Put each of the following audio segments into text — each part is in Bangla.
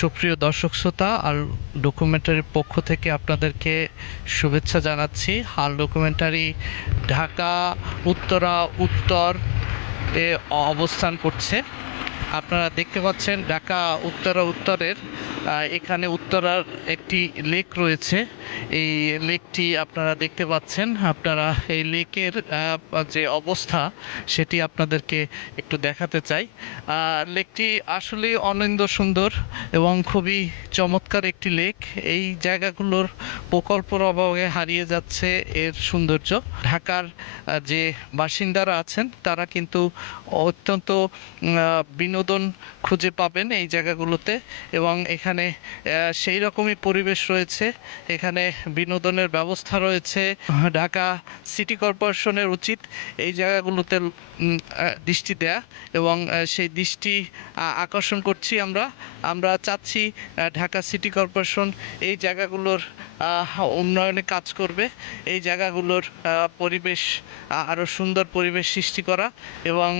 সুপ্রিয় দর্শক শ্রোতা, আর ডকুমেন্টারির পক্ষ থেকে আপনাদেরকে শুভেচ্ছা জানাচ্ছি। হাল ডকুমেন্টারি ঢাকা, উত্তরা, উত্তর এ অবস্থান করছে। আপনারা দেখতে পাচ্ছেন ঢাকা, উত্তরা, উত্তরের এখানে উত্তরার একটি লেক রয়েছে। এই লেকটি আপনারা দেখতে পাচ্ছেন। আপনারা এই লেকের যে অবস্থা, সেটি আপনাদেরকে একটু দেখাতে চাই। লেকটি আসলে অনিন্দ সুন্দর এবং খুবই চমৎকার একটি লেক। এই জায়গাগুলোর প্রকল্পের অভাবে হারিয়ে যাচ্ছে এর সৌন্দর্য। ঢাকার যে বাসিন্দারা আছেন, তারা কিন্তু অত্যন্ত বিনোদন খুঁজে পাবেন এই জায়গাগুলোতে এবং এখানে আহ, সেই রকমই পরিবেশ রয়েছে। এখানে বিনোদনের ব্যবস্থা রয়েছে। ঢাকা সিটি কর্পোরেশনের উচিত এই জায়গাগুলোতে দৃষ্টি দেয়া এবং সেই দৃষ্টি আকর্ষণ করছি আমরা। আমরা চাচ্ছি ঢাকা সিটি কর্পোরেশন এই জায়গাগুলোর উন্নয়নে কাজ করবে। এই জায়গাগুলোর পরিবেশ আরও সুন্দর পরিবেশ সৃষ্টি করা এবং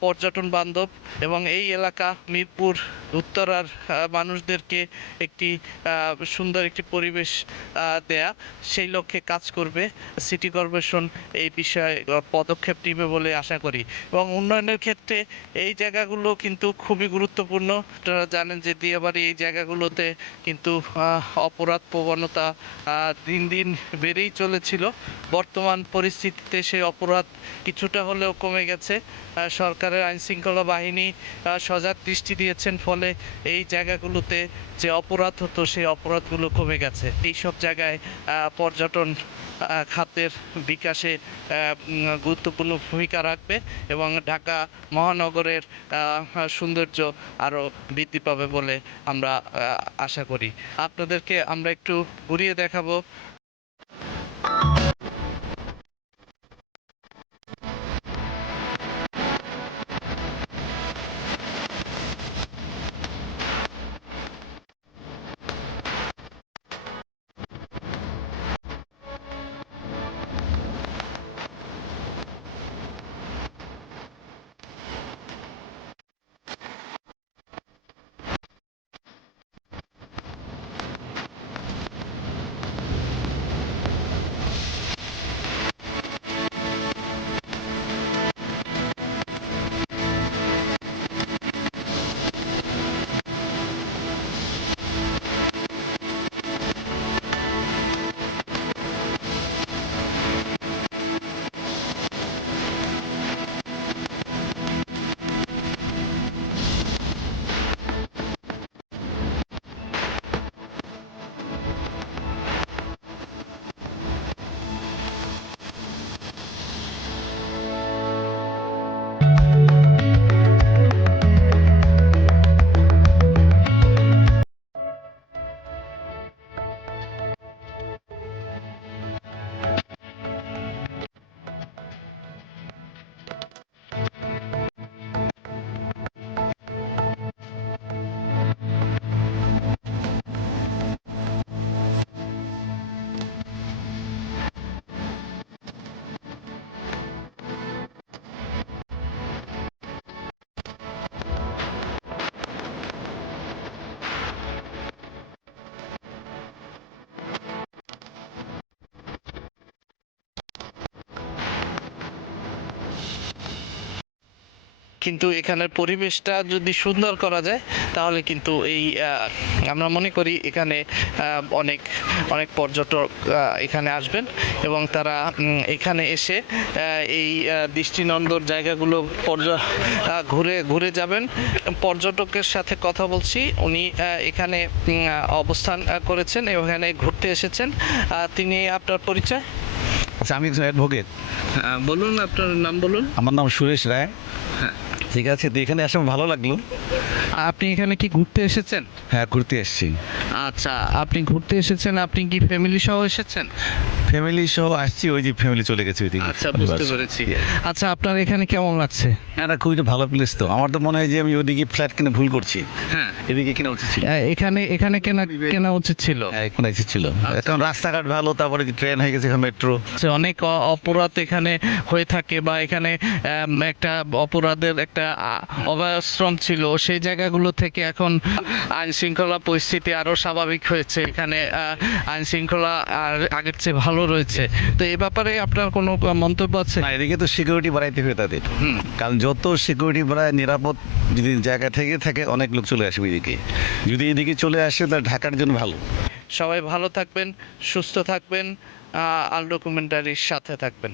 পর্যটন বান্ধব এবং এই এলাকা মিরপুর উত্তরার আহ, মানুষদেরকে একটি সুন্দর একটি পরিবেশ দেয়া। সেই লক্ষ্যে কাজ করবে সিটি কর্পোরেশন এই বিষয়ে পদক্ষেপ নেবে বলে আশা করি। এবং উন্নয়নের ক্ষেত্রে এই জায়গাগুলো কিন্তু খুবই গুরুত্বপূর্ণ। আপনারা জানেন যে দিয়াবাড়ি এই জায়গাগুলোতে কিন্তু অপরাধ প্রবণতা দিন দিন বেড়েই চলেছিল। বর্তমান পরিস্থিতিতে সেই অপরাধ কিছুটা হলেও কমে গেছে। সরকারের আইন শৃঙ্খলা বাহিনী সজাগ দৃষ্টি দিয়েছেন ফলে এই জায়গাগুলোতে যে অপরাধ হতো, সেই অপরাধগুলো কমে গেছে। এইসব জায়গায় পর্যটন খাতের বিকাশে গুরুত্বপূর্ণ ভূমিকা রাখবে এবং ঢাকা মহানগরের সৌন্দর্য আরও বৃদ্ধি পাবে বলে আমরা আশা করি। আপনাদেরকে আমরা একটু ঘুরিয়ে দেখাবো কিন্তু এখানের পরিবেশটা যদি সুন্দর করা যায় তাহলে কিন্তু এই আমরা মনে করি এখানে অনেক অনেক পর্যটক এখানে আসবেন এবং তারা এখানে এসে এই আহ, দৃষ্টিনন্দন জায়গাগুলো ঘুরে ঘুরে যাবেন। পর্যটকের সাথে কথা বলছি উনি এখানে অবস্থান করেছেন এবং এখানে ঘুরতে এসেছেন। তিনি আপনার পরিচয়? আচ্ছা আমি অ্যাডভোকেট বলুন আপনার নাম বলুন। আমার নাম সুরেশ রায়। হ্যাঁ। ঠিক আছে তো এখানে আসে আমার ভালো লাগল। আপনি এখানে কি ঘুরতে এসেছেন? হ্যাঁ ঘুরতে এসেছি। আচ্ছা আপনি ঘুরতে এসেছেন আপনি কি ফ্যামিলি সহ এসেছেন? ফ্যামিলি সহ আসছি ওই যে ফ্যামিলি চলে গেছে ওইদিকে। আচ্ছা বুঝতে পেরেছি। আচ্ছা আপনার এখানে কেমন লাগছে? হ্যাঁ না খুবই ভালো প্লেস তো। আমার তো মনে হয় যে আমি ওইদিকে ফ্ল্যাট কিনে ভুল করছি। হ্যাঁ। এদিকে কিনা উচিত ছিল। এখানে এখানে কেনা কেনা উচিত ছিল। হ্যাঁ এখন উচিত ছিল। এখন রাস্তাঘাট ভালো তারপরে ট্রেন হয়ে গেছে এখন মেট্রো যে অনেক অ- অপরাধ এখানে হয়ে থাকে বা এখানে আম, একটা অপরাধের একটা আ, অভয়াশ্রম ছিল সেই জায়গায় জায়গাগুলো থেকে এখন আইন শৃঙ্খলা পরিস্থিতি আরও স্বাভাবিক হয়েছে। এখানে আহ, আইন শৃঙ্খলা আর আগের চেয়ে ভালো রয়েছে। তো এই ব্যাপারে আপনার কোনো মন্তব্য আছে? না এদিকে তো সিকিউরিটি বাড়াইতে হবে তাদের। কারণ যত সিকিউরিটি বাড়ায় নিরাপদ যদি জায়গা থেকে থাকে অনেক লোক চলে আসবে এদিকে। যদি এদিকে চলে আসে তাহলে ঢাকার জন্য ভালো। সবাই ভালো থাকবেন সুস্থ থাকবেন আল ডকুমেন্টারির সাথে থাকবেন।